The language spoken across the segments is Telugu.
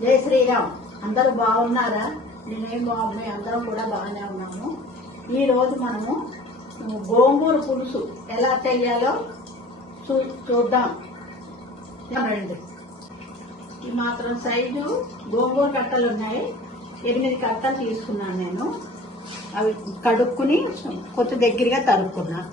జై శ్రీరామ్. అందరూ బాగున్నారా? నేనేం బాగున్నాయి అందరం కూడా బాగానే ఉన్నాము. ఈ రోజు మనము గోంగూర పులుసు ఎలా చేయాలో చూ చూద్దాం. రండి. ఈ మాత్రం సైజు గోంగూర కట్టలు ఉన్నాయి. ఎనిమిది కట్టలు తీసుకున్నాను నేను. అవి కడుక్కుని కొంచెం దగ్గరగా తరుక్కున్నా.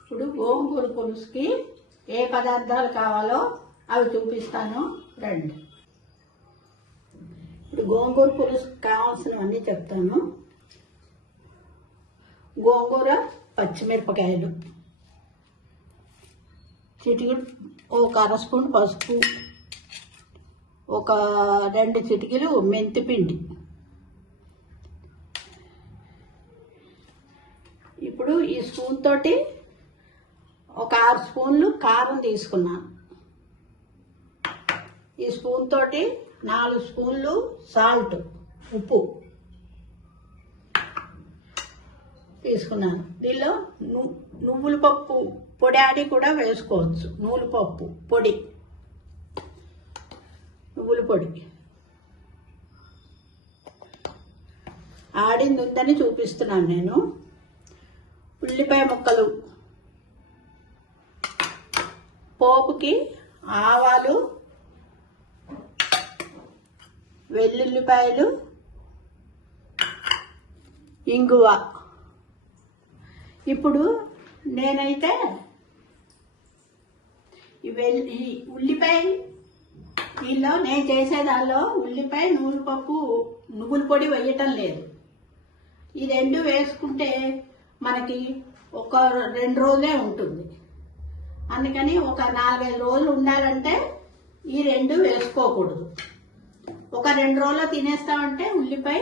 ఇప్పుడు గోంగూర పులుసుకి ఏ పదార్థాలు కావాలో అవి చూపిస్తాను. రండి. గోంగూర పులుసు కావాల్సినవన్నీ చెప్తాను. గోంగూర పచ్చిమిరపకాయలు. చిటికెడు ఒక అర స్పూన్ పసుపు ఒక రెండు చిటికీలు మెంతిపిండి ఇప్పుడు ఈ స్పూన్ తోటి ఒక ఆరు స్పూన్లు కారం తీసుకున్నాను. ఈ స్పూన్ తోటి నాలుగు స్పూన్లు సాల్ట్ ఉప్పు తీసుకున్నాను. దీనిలో ను- నువ్వుల పప్పు పొడి ఆడి కూడా వేసుకోవచ్చు. నువ్వుల పప్పు పొడి. నువ్వుల పొడి. ఆడింది ఉందని చూపిస్తున్నాను నేను. ఉల్లిపాయ ముక్కలు. పోపుకి ఆవాలు వెల్లుల్లిపాయలు ఇంగువ. ఇప్పుడు నేనైతే ఈ వెల్ ఈ ఉల్లిపాయ దీనిలో నేను చేసే దానిలో ఉల్లిపాయ నూనె పప్పు నువ్వుల పొడి వేయటం లేదు. ఈ రెండు వేసుకుంటే మనకి ఒక రెండు రోజులే ఉంటుంది. అందుకని ఒక నాలుగైదు రోజులు ఉండాలంటే ఈ రెండు వేసుకోకూడదు. ఒక రెండు రోజులు తినేస్తామంటే ఉల్లిపాయ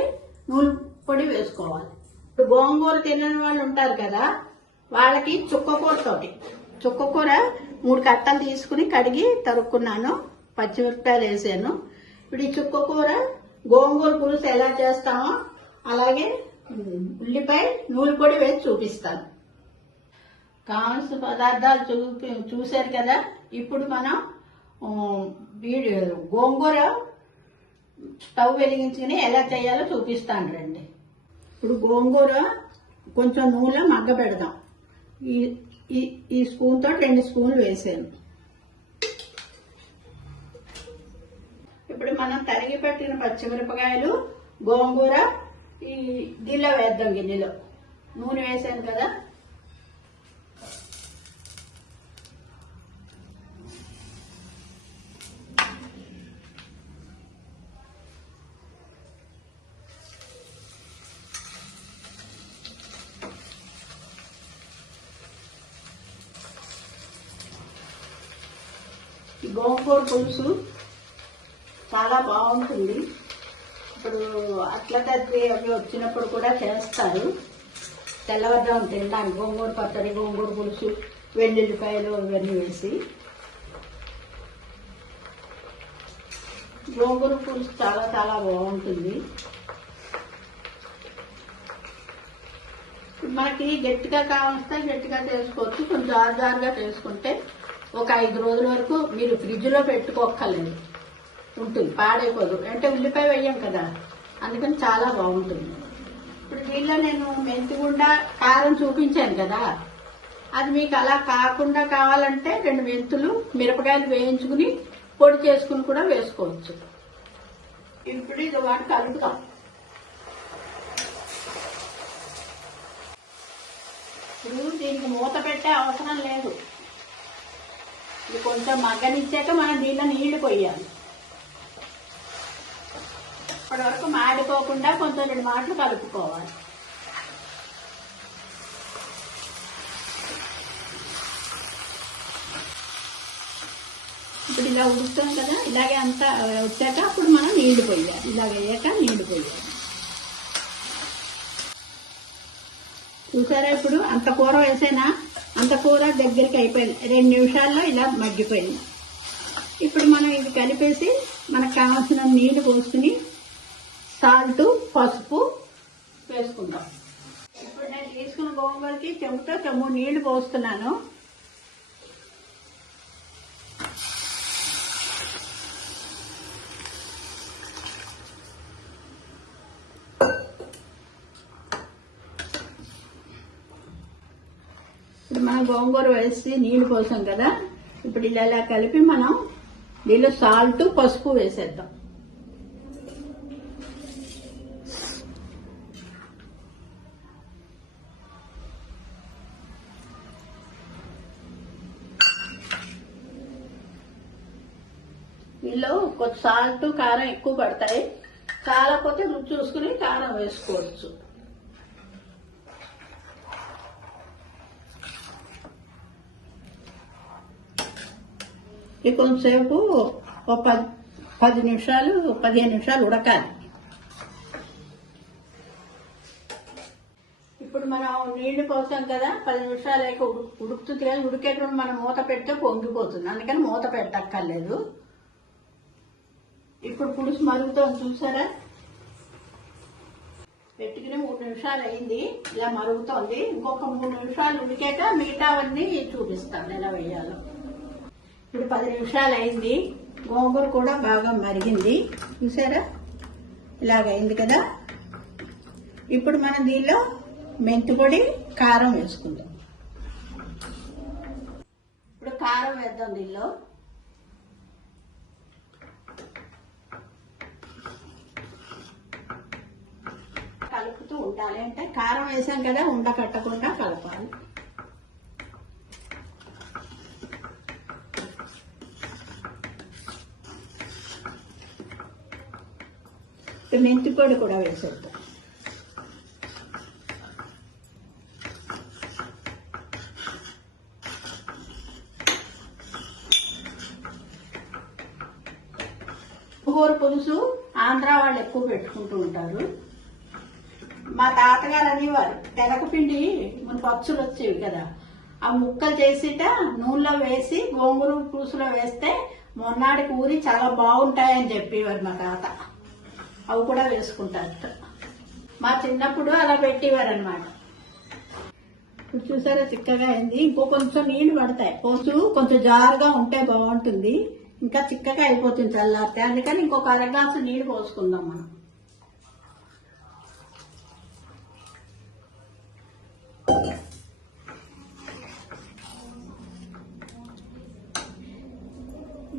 నూనె పొడి వేసుకోవాలి. ఇప్పుడు గోంగూర తినని వాళ్ళు ఉంటారు కదా వాళ్ళకి చుక్కకూర తోటి. చుక్కకూర మూడు కట్టలు తీసుకుని కడిగి తరుక్కున్నాను పచ్చిమిరపకాయలు వేసాను. ఇప్పుడు ఈ చుక్కకూర గోంగూర పులుసు ఎలా చేస్తామో అలాగే ఉల్లిపాయ నూనె పొడి వేసి చూపిస్తాను. కావలసిన పదార్థాలు చూపి చూశారు కదా ఇప్పుడు మనం వీడియో గోంగూర స్టవ్ వెలిగించుకుని ఎలా చేయాలో చూపిస్తాను రండి. ఇప్పుడు గోంగూర కొంచెం నూనె మగ్గ పెడదాం. ఈ ఈ ఈ స్పూన్తో రెండు స్పూన్లు వేసాను. ఇప్పుడు మనం తరిగి పెట్టిన పచ్చిమిరపకాయలు గోంగూర ఈ దీనిలో వేద్దాం గిన్నెలో. నూనె వేసాను కదా ఈ గోంగూర పులుసు చాలా బాగుంటుంది. ఇప్పుడు అట్ల అవి వచ్చినప్పుడు కూడా చేస్తారు. తెల్లవారుజాము తినడానికి గోంగూర పచ్చడి గోంగూర పులుసు వెల్లుల్లిపాయలు ఇవన్నీ వేసి. గోంగూర పులుసు చాలా చాలా బాగుంటుంది. మనకి గట్టిగా కావాల్సిన గట్టిగా చేసుకోవచ్చు. కొంచెం జారు జారుగా చేసుకుంటే ఒక ఐదు రోజుల వరకు మీరు ఫ్రిడ్జ్లో పెట్టుకోక్కర్లేదు. ఉంటుంది పాడైపోదు. అంటే ఉల్లిపాయ వేయం కదా అందుకని చాలా బాగుంటుంది. ఇప్పుడు దీనిలో నేను మెంతిగుండా కారం చూపించాను కదా అది మీకు అలా కాకుండా కావాలంటే రెండు మెంతులు మిరపకాయలు వేయించుకుని పొడి చేసుకుని కూడా వేసుకోవచ్చు. ఇప్పుడు ఇది వాటి కలుపుతాం. ఇప్పుడు దీనికి మూత పెట్టే అవసరం లేదు. ఇది కొంచెం మగ్గనిచ్చాక మనం దీనిలో నీళ్ళు పోయాలి. ఇప్పటి వరకు మాడిపోకుండా కొంచెం రెండు మాటలు కలుపుకోవాలి. ఇప్పుడు ఇలా ఉడుకుతాం కదా ఇలాగే అంతా వచ్చాక అప్పుడు మనం నీళ్ళు పోయాలి. ఇలాగ అయ్యాక నీళ్ళు పోయాలి. చూసారా ఇప్పుడు అంత కూర వేసేనా? అంత కూర దగ్గరికి అయిపోయింది. రెండు నిమిషాల్లో ఇలా మగ్గిపోయింది. ఇప్పుడు మనం ఇది కలిపేసి మనకు కావాల్సిన నీళ్ళు పోసుకుని సాల్ట్ పసుపు వేసుకుందాం. ఇప్పుడు నేను తీసుకున్న గోంగూరకి చెంబుతో చెమ్ము నీళ్ళు పోస్తున్నాను. మనం గోంగూర వేసి నీళ్ళు పోసాం కదా ఇప్పుడు ఇలా ఇలా కలిపి మనం దీనిలో సాల్ట్ పసుపు వేసేద్దాం. దీనిలో కొంచెం సాల్ట్ కారం ఎక్కువ పడతాయి. కాకపోతే రుచి చూసుకుని కారం వేసుకోవచ్చు. ఇది కొంతసేపు ఒక పది పది నిమిషాలు పదిహేను నిమిషాలు ఉడకాలి. ఇప్పుడు మనం నీళ్ళు పోసాం కదా పది నిమిషాలు లేక ఉడుకుతుంది కదా ఉడికేటప్పుడు మనం మూత పెడితే పొంగిపోతుంది. అందుకని మూత పెట్టక్కర్లేదు. ఇప్పుడు పులుసు మరుగుతోంది చూసారా? పెట్టుకుని మూడు నిమిషాలు అయింది. ఇలా మరుగుతోంది. ఇంకొక మూడు నిమిషాలు ఉడికాక మిగతావన్నీ చూపిస్తాను ఎలా వేయాలో. ఇప్పుడు పది నిమిషాలు అయింది గోంగూర కూడా బాగా మరిగింది. చూసారా? ఇలాగ అయింది కదా? ఇప్పుడు మనం దీనిలో మెంతి పొడి కారం వేసుకుందాం. ఇప్పుడు కారం వేద్దాం దీనిలో. కలుపుతూ ఉండాలి. అంటే కారం వేసాం కదా ఉండ కట్టకుండా కలపాలి. మెంతి పొడి కూడా వేసేద్దాం. కూర పులుసు ఆంధ్ర వాళ్ళు ఎక్కువ పెట్టుకుంటూ ఉంటారు. మా తాతగారు అనేవారు తెలకపిండి మన పచ్చులు వచ్చేవి కదా ఆ ముక్కలు చేసిట నూనెలో వేసి గోంగూర పులుసులో వేస్తే మొన్నాడికి ఊరి చాలా బాగుంటాయని చెప్పేవారు మా తాత. అవి కూడా వేసుకుంటారు. మా చిన్నప్పుడు అలా పెట్టేవారనమాట ఇప్పుడు చూసారా చిక్కగా అయింది. ఇంకో కొంచెం నీళ్ళు పడతాయి. పోసు కొంచెం జారుగా ఉంటే బాగుంటుంది. ఇంకా చిక్కగా అయిపోతుంది చల్లారితే. అందుకని ఇంకొక అర నీళ్ళు పోసుకుందాం మనం.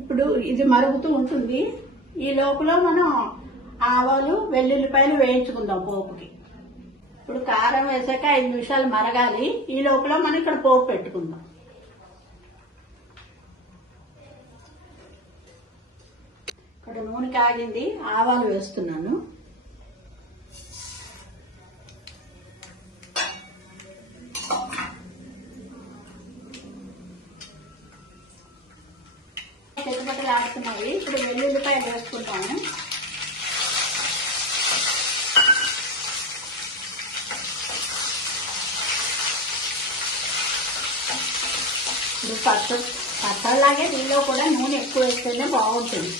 ఇప్పుడు ఇది మరుగుతూ ఉంటుంది. ఈ లోపల మనం ఆవాలు వెల్లుల్లిపాయలు వేయించుకుందాం పోపుకి. ఇప్పుడు కారం వేసాక ఐదు నిమిషాలు మరగాలి. ఈ లోపల మనం ఇక్కడ పోపు పెట్టుకుందాం. ఇక్కడ నూనె కాగింది ఆవాలు వేస్తున్నాను. చెట్టుపట్టలు ఆడుతున్నాయి. ఇప్పుడు వెల్లుల్లిపాయలు వేసుకుంటాము. ఇప్పుడు పచ్చ పచ్చళ్ళలాగే దీనిలో కూడా నూనె ఎక్కువ వేస్తేనే బాగుంటుంది.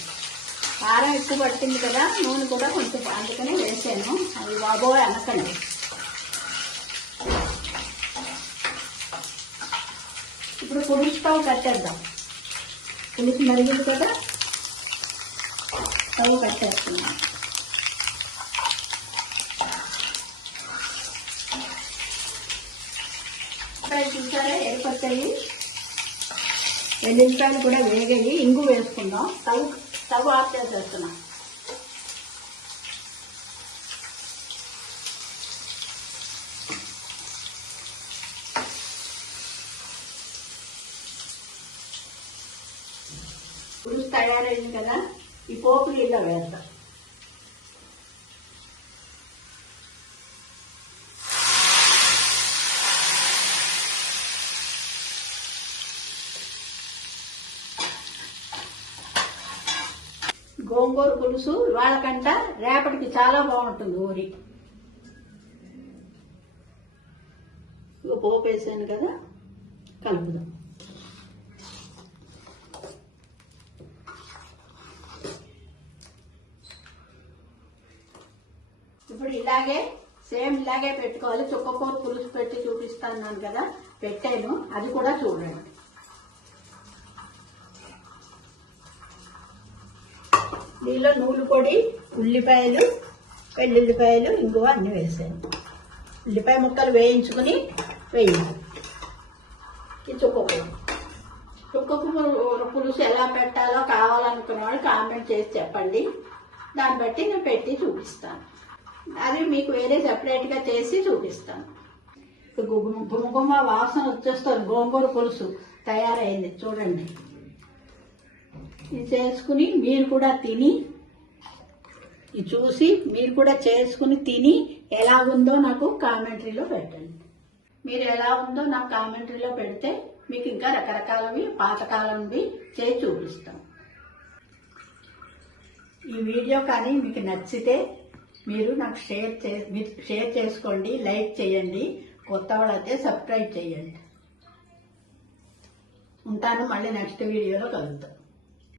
కారం ఎక్కువ పడుతుంది కదా నూనె కూడా కొంచెం అందుకనే వేసాను. అది బాబోయ్ అనకండి. ఇప్పుడు పులుసు స్టవ్ కట్టేద్దాం. పులుసు మరిగింది కదా స్టవ్ కట్టేస్తున్నాం ఇక్కడ చూసారా ఎరుపచ్చాయి వెల్లుల్లిపాయలు కూడా వేగాయి ఇంగు వేసుకుందాం. స్టవ్ స్టవ్ ఆఫ్ చేసేస్తున్నాం. పులుసు తయారైంది కదా. ఈ పోపులు ఇలా వేస్తాం గోంగూర పులుసు వాళ్ళకంట రేపటికి చాలా బాగుంటుంది ఊరి. పోపేసాను పోపు వేసాను కదా కలుపుదాం. ఇప్పుడు ఇలాగే సేమ్ ఇలాగే పెట్టుకోవాలి. చుక్కకూర పులుసు పెట్టి చూపిస్తాను కదా పెట్టాను. అది కూడా చూడండి. దీనిలో నూలు పొడి ఉల్లిపాయలు వెల్లుల్లిపాయలు ఇంగువ అన్ని వేసాను ఉల్లిపాయ ముక్కలు వేయించుకుని వేయాలి. ఇప్పుడు పులుసు తయారైంది కదా ఈ పోపు నీళ్ళలో వేద్దాం ఉల్లిపాయ ముక్కలు వేయించుకుని పెట్టుకున్నాం కదా వెల్లుల్లిపాయలు ఇంగువ అన్ని వేసాను ఉల్లిపాయ ముక్కలు వేయించుకుని వెల్లుల్లిపాయలు ఇంగువ అన్ని వేసాను ఉల్లిపాయ ముక్కలు వేయించుకుని వెల్లుల్లిపాయలు ఇంగువ అన్ని వేసాను ఈ చుక్క కూర చుక్క కూర పులుసు ఎలా పెట్టాలో కావాలనుకున్న వాళ్ళు కామెంట్ చేసి చెప్పండి. దాన్ని బట్టి నేను పెట్టి చూపిస్తాను. అది మీకు వేరే సెపరేట్గా చేసి చూపిస్తాను. గుమ గుమ గుమ వాసన వచ్చేస్తుంది. గోంగూర పులుసు తయారైంది. చూడండి. ఇది చేసుకుని మీరు కూడా తిని ఇది చూసి మీరు కూడా చేసుకుని తిని ఎలా ఉందో నాకు కామెంటరీలో పెట్టండి. మీరు ఎలా ఉందో నాకు కామెంటరీలో పెడితే మీకు ఇంకా రకరకాలవి పాతకాలంవి చేసి చూపిస్తాం. ఈ వీడియో కానీ మీకు నచ్చితే మీరు నాకు షేర్ చే మీరు షేర్ చేసుకోండి లైక్ చేయండి కొత్త వాళ్ళైతే సబ్స్క్రైబ్ చేయండి. ఉంటాను మళ్ళీ నెక్స్ట్ వీడియోలో కలుగుతాం